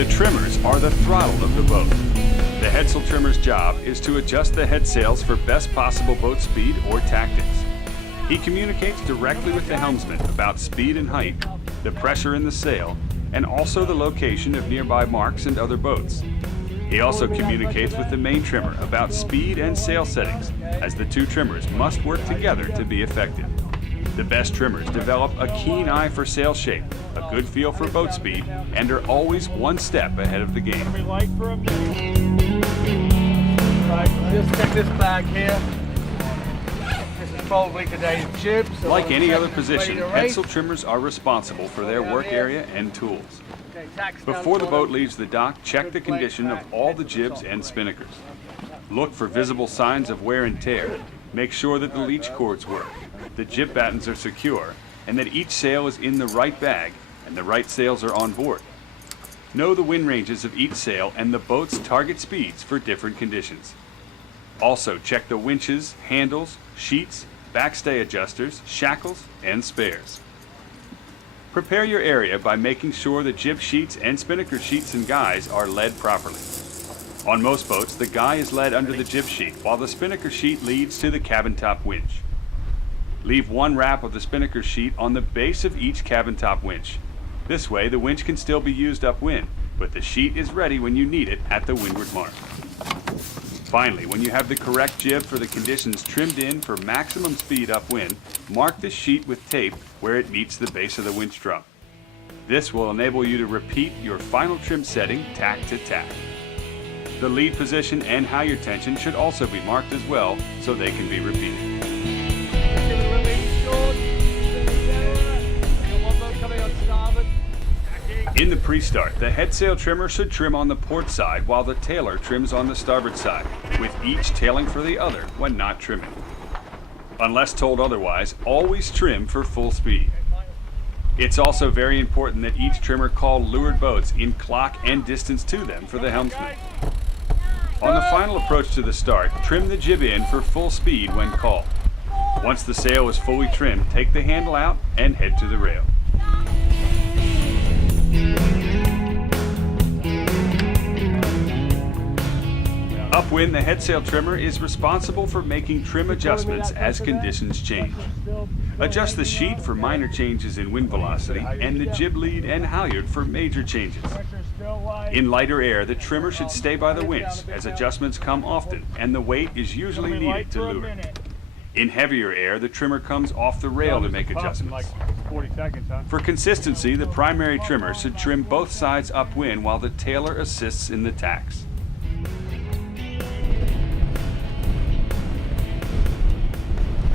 The trimmers are the throttle of the boat. The headsail trimmer's job is to adjust the head sails for best possible boat speed or tactics. He communicates directly with the helmsman about speed and height, the pressure in the sail, and also the location of nearby marks and other boats. He also communicates with the main trimmer about speed and sail settings, as the two trimmers must work together to be effective. The best trimmers develop a keen eye for sail shape, a good feel for boat speed, and are always one step ahead of the game. Just check this bag here. This is probably today's jib. Like any other position, headsail trimmers are responsible for their work area and tools. Before the boat leaves the dock, check the condition of all the jibs and spinnakers. Look for visible signs of wear and tear. Make sure that the leech cords work, the jib battens are secure, and that each sail is in the right bag and the right sails are on board. Know the wind ranges of each sail and the boat's target speeds for different conditions. Also check the winches, handles, sheets, backstay adjusters, shackles, and spares. Prepare your area by making sure the jib sheets and spinnaker sheets and guys are led properly. On most boats, the guy is led under the jib sheet, while the spinnaker sheet leads to the cabin top winch. Leave one wrap of the spinnaker sheet on the base of each cabin top winch. This way, the winch can still be used upwind, but the sheet is ready when you need it at the windward mark. Finally, when you have the correct jib for the conditions trimmed in for maximum speed upwind, mark the sheet with tape where it meets the base of the winch drum. This will enable you to repeat your final trim setting tack to tack. The lead position and halyard tension should also be marked as well so they can be repeated. In the pre-start, the headsail trimmer should trim on the port side while the tailer trims on the starboard side, with each tailing for the other when not trimming. Unless told otherwise, always trim for full speed. It's also very important that each trimmer call leeward boats in clock and distance to them for the helmsman. On the final approach to the start, trim the jib in for full speed when called. Once the sail is fully trimmed, take the handle out and head to the rail. Upwind, the headsail trimmer is responsible for making trim adjustments as conditions change. Adjust the sheet for minor changes in wind velocity and the jib lead and halyard for major changes. In lighter air, the trimmer should stay by the winch as adjustments come often and the weight is usually needed to leeward. In heavier air, the trimmer comes off the rail to make adjustments. For consistency, the primary trimmer should trim both sides upwind while the tailer assists in the tacks.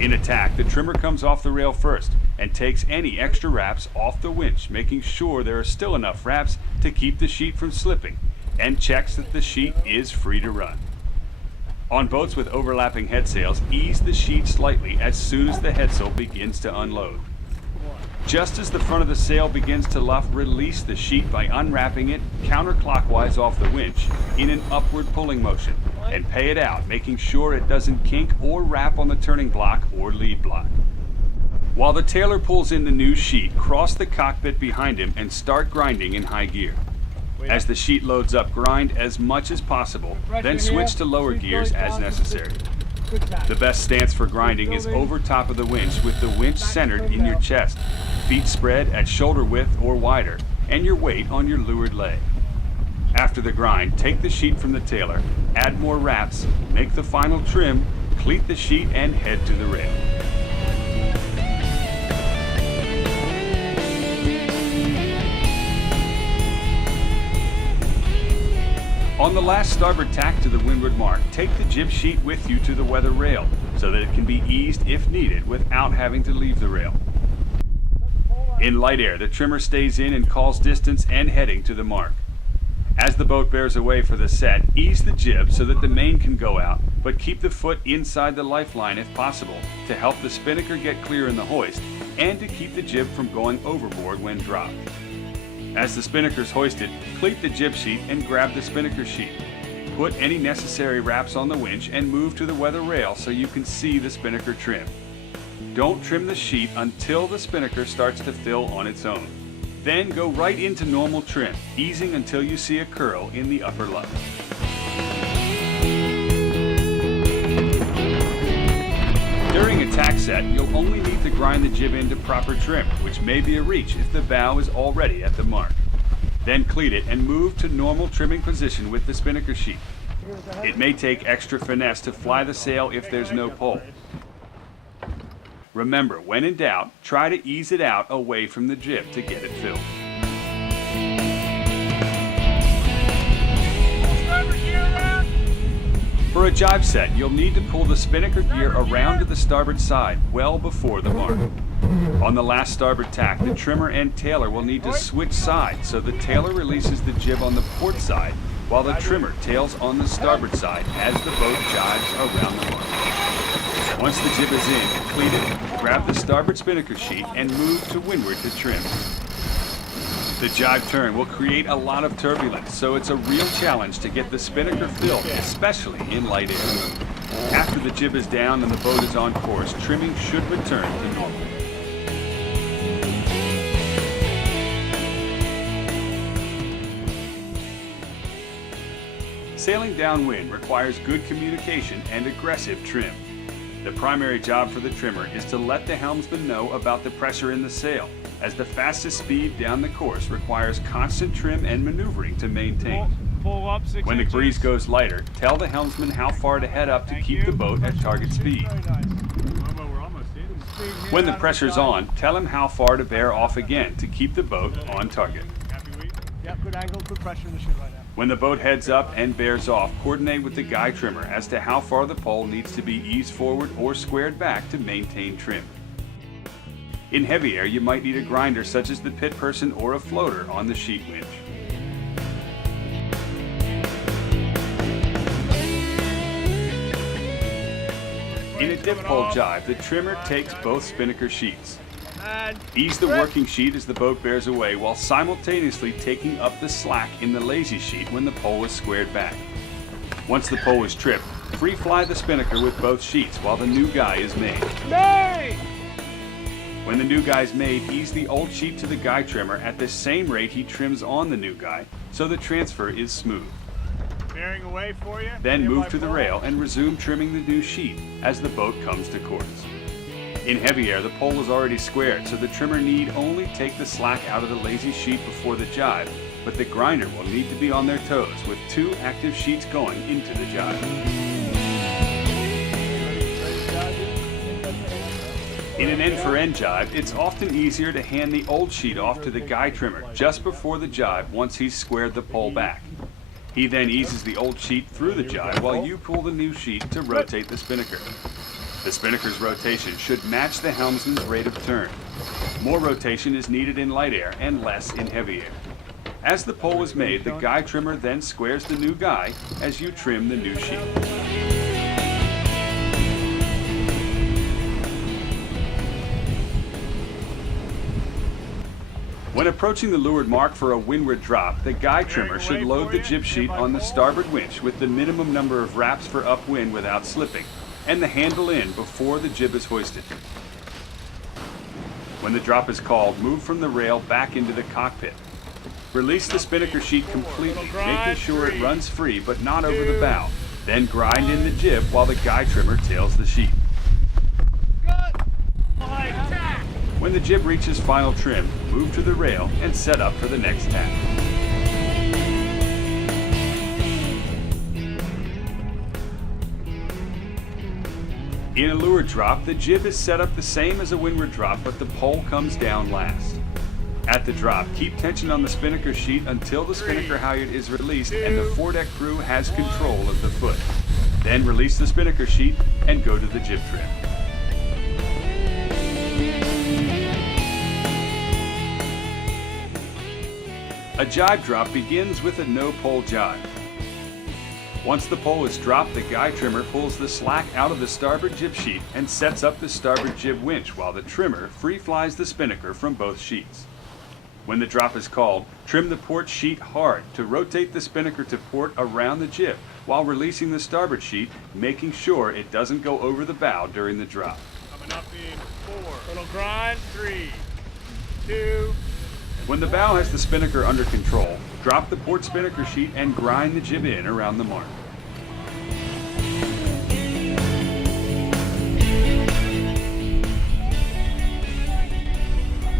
In attack, the trimmer comes off the rail first and takes any extra wraps off the winch, making sure there are still enough wraps to keep the sheet from slipping, and checks that the sheet is free to run. On boats with overlapping headsails, ease the sheet slightly as soon as the headsail begins to unload. Just as the front of the sail begins to luff, release the sheet by unwrapping it counterclockwise off the winch in an upward pulling motion, and pay it out, making sure it doesn't kink or wrap on the turning block or lead block. While the tailer pulls in the new sheet, cross the cockpit behind him and start grinding in high gear. As the sheet loads up, grind as much as possible, then switch to lower gears as necessary. The best stance for grinding is over top of the winch with the winch centered in your chest, feet spread at shoulder width or wider, and your weight on your leeward leg. After the grind, take the sheet from the tailer, add more wraps, make the final trim, cleat the sheet, and head to the rail. On the last starboard tack to the windward mark, take the jib sheet with you to the weather rail so that it can be eased if needed without having to leave the rail. In light air, the trimmer stays in and calls distance and heading to the mark. As the boat bears away for the set, ease the jib so that the main can go out, but keep the foot inside the lifeline if possible to help the spinnaker get clear in the hoist and to keep the jib from going overboard when dropped. As the spinnaker is hoisted, cleat the jib sheet and grab the spinnaker sheet. Put any necessary wraps on the winch and move to the weather rail so you can see the spinnaker trim. Don't trim the sheet until the spinnaker starts to fill on its own. Then go right into normal trim, easing until you see a curl in the upper luff. During a tack set, you'll only need to grind the jib into proper trim, which may be a reach if the bow is already at the mark. Then cleat it and move to normal trimming position with the spinnaker sheet. It may take extra finesse to fly the sail if there's no pole. Remember, when in doubt, try to ease it out away from the jib to get it filled. For a jibe set, you'll need to pull the spinnaker gear around to the starboard side well before the mark. On the last starboard tack, the trimmer and tailer will need to switch sides so the tailer releases the jib on the port side while the trimmer tails on the starboard side as the boat jives around the mark. Once the jib is in and cleated, grab the starboard spinnaker sheet and move to windward to trim. The jibe turn will create a lot of turbulence, so it's a real challenge to get the spinnaker filled, especially in light air. After the jib is down and the boat is on course, trimming should return to normal. Sailing downwind requires good communication and aggressive trim. The primary job for the trimmer is to let the helmsman know about the pressure in the sail, as the fastest speed down the course requires constant trim and maneuvering to maintain. Pull up 6 When the breeze goes lighter, tell the helmsman how far to head up to keep the boat at target speed. When the pressure's on, tell him how far to bear off again to keep the boat on target. Yeah, good angle, good pressure in the ship right now. When the boat heads up and bears off, coordinate with the guy trimmer as to how far the pole needs to be eased forward or squared back to maintain trim. In heavy air, you might need a grinder such as the pit person or a floater on the sheet winch. In a dip pole jibe, the trimmer takes both spinnaker sheets. Ease the working sheet as the boat bears away while simultaneously taking up the slack in the lazy sheet when the pole is squared back. Once the pole is tripped, free fly the spinnaker with both sheets while the new guy is made. When the new guy is made, ease the old sheet to the guy trimmer at the same rate he trims on the new guy, so the transfer is smooth. Bearing away for you. Then move to the rail and resume trimming the new sheet as the boat comes to course. In heavy air, the pole is already squared, so the trimmer need only take the slack out of the lazy sheet before the jibe, but the grinder will need to be on their toes with 2 active sheets going into the jibe. In an end-for-end jibe, it's often easier to hand the old sheet off to the guy trimmer just before the jibe once he's squared the pole back. He then eases the old sheet through the jibe while you pull the new sheet to rotate the spinnaker. The spinnaker's rotation should match the helmsman's rate of turn. More rotation is needed in light air and less in heavy air. As the pole is made, the guy trimmer then squares the new guy as you trim the new sheet. When approaching the leeward mark for a windward drop, the guy trimmer should load the jib sheet on the starboard winch with the minimum number of wraps for upwind without slipping, and the handle in before the jib is hoisted. When the drop is called, move from the rail back into the cockpit. Release the spinnaker sheet completely, making sure it runs free but not over the bow. Then grind in the jib while the guy trimmer tails the sheet. When the jib reaches final trim, move to the rail and set up for the next tack. In a leeward drop, the jib is set up the same as a windward drop, but the pole comes down last. At the drop, keep tension on the spinnaker sheet until the spinnaker halyard is released and the foredeck crew has control of the foot. Then release the spinnaker sheet and go to the jib trim. A jibe drop begins with a no-pole jibe. Once the pole is dropped, the guy trimmer pulls the slack out of the starboard jib sheet and sets up the starboard jib winch while the trimmer free flies the spinnaker from both sheets. When the drop is called, trim the port sheet hard to rotate the spinnaker to port around the jib while releasing the starboard sheet, making sure it doesn't go over the bow during the drop. Coming up in 4. Little grind, 3, 2, When the bow has the spinnaker under control, drop the port spinnaker sheet and grind the jib in around the mark.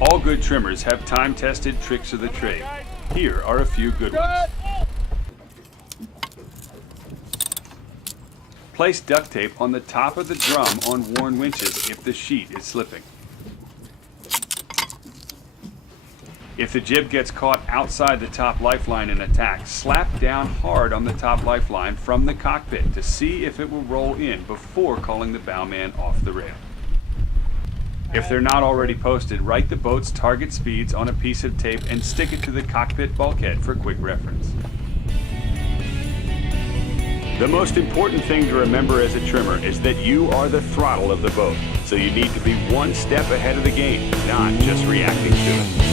All good trimmers have time-tested tricks of the trade. Here are a few good ones. Place duct tape on the top of the drum on worn winches if the sheet is slipping. If the jib gets caught outside the top lifeline in attack, slap down hard on the top lifeline from the cockpit to see if it will roll in before calling the bowman off the rail. If they're not already posted, write the boat's target speeds on a piece of tape and stick it to the cockpit bulkhead for quick reference. The most important thing to remember as a trimmer is that you are the throttle of the boat, so you need to be one step ahead of the game, not just reacting to it.